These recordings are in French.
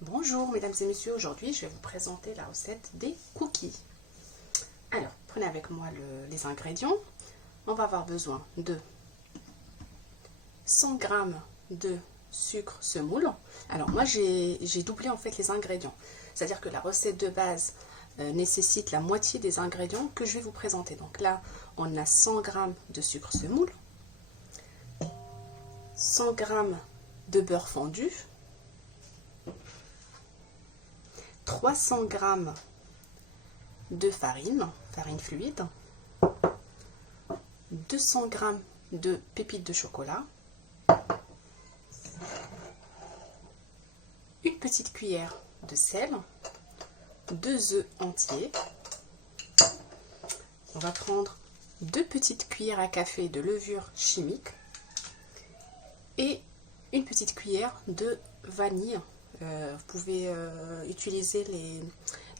Bonjour mesdames et messieurs, aujourd'hui je vais vous présenter la recette des cookies. Alors, prenez avec moi les ingrédients. On va avoir besoin de 100 g de sucre semoule. Alors moi j'ai doublé en fait les ingrédients. C'est-à-dire que la recette de base nécessite la moitié des ingrédients que je vais vous présenter. Donc là, on a 100 g de sucre semoule, 100 g de beurre fondu, 300 g de farine fluide, 200 g de pépites de chocolat, une petite cuillère de sel, 2 œufs entiers. On va prendre 2 petites cuillères à café de levure chimique et une petite cuillère de vanille. Vous pouvez utiliser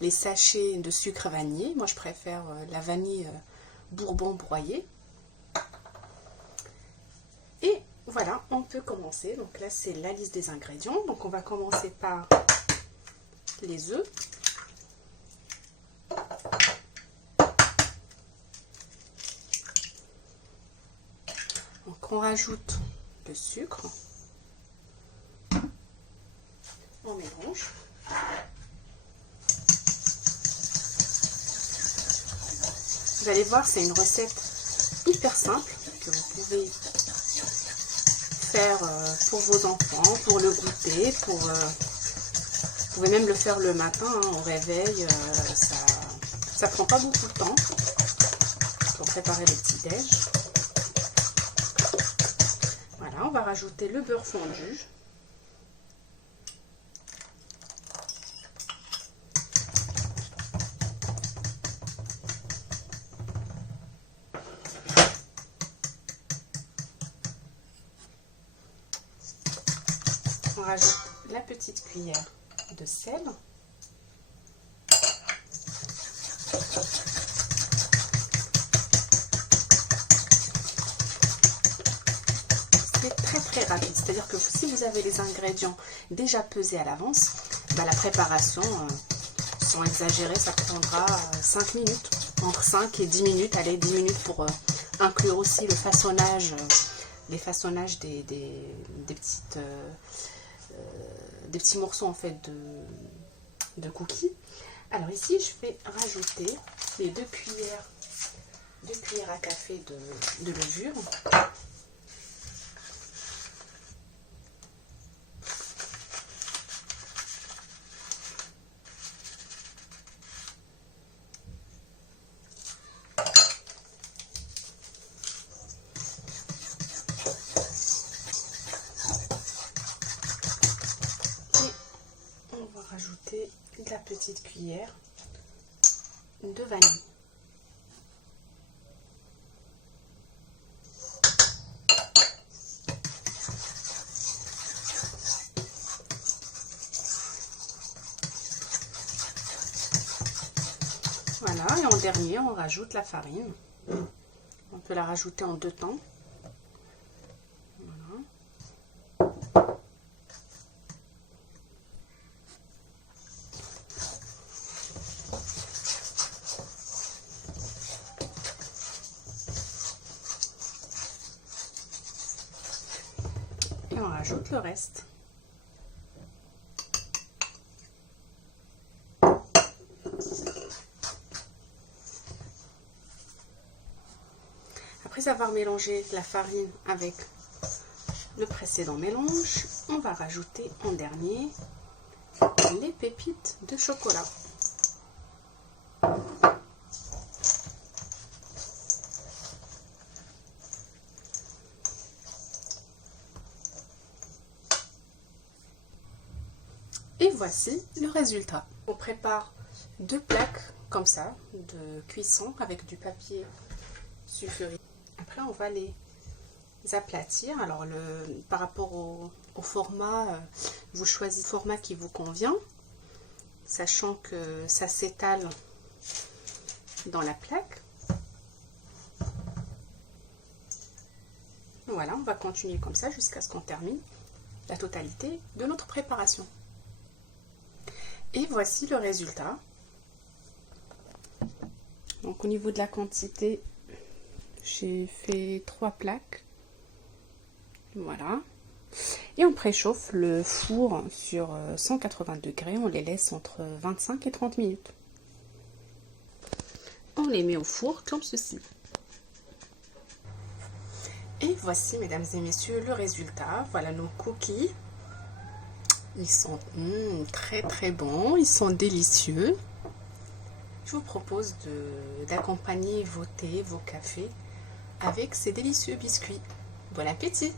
les sachets de sucre vanillé. Moi je préfère la vanille bourbon broyée. Et voilà, on peut commencer. Donc là c'est la liste des ingrédients. Donc on va commencer par les œufs. Donc on rajoute le sucre. On mélange. Vous allez voir, c'est une recette hyper simple que vous pouvez faire pour vos enfants, pour le goûter, vous pouvez même le faire le matin au réveil. Ça prend pas beaucoup de temps pour préparer le petit-déj. Voilà, on va rajouter le beurre fondu. On rajoute la petite cuillère de sel. C'est très rapide, c'est-à-dire que si vous avez les ingrédients déjà pesés à l'avance, la préparation, sans exagérer, ça prendra 5 minutes, entre 5 et 10 minutes. Allez, 10 minutes pour inclure aussi le façonnage, les façonnages des petits morceaux en fait de cookies. Alors ici je vais rajouter les 2 cuillères à café de levure. Rajouter la petite cuillère de vanille. Voilà, et en dernier, on rajoute la farine. On peut la rajouter en 2 temps. Et on rajoute le reste. Après avoir mélangé la farine avec le précédent mélange, on va rajouter en dernier les pépites de chocolat. Et voici le résultat. On prépare 2 plaques comme ça de cuisson avec du papier sulfuré. Après on va les aplatir. Alors par rapport au format, vous choisissez le format qui vous convient, sachant que ça s'étale dans la plaque. Voilà, on va continuer comme ça jusqu'à ce qu'on termine la totalité de notre préparation. Et voici le résultat. Donc au niveau de la quantité, j'ai fait 3 plaques. Voilà. Et on préchauffe le four sur 180 degrés. On les laisse entre 25 et 30 minutes. On les met au four comme ceci. Et voici, mesdames et messieurs, le résultat. Voilà nos cookies. Ils sont très très bons. Ils sont délicieux. Je vous propose d'accompagner vos thés, vos cafés avec ces délicieux biscuits. Bon appétit!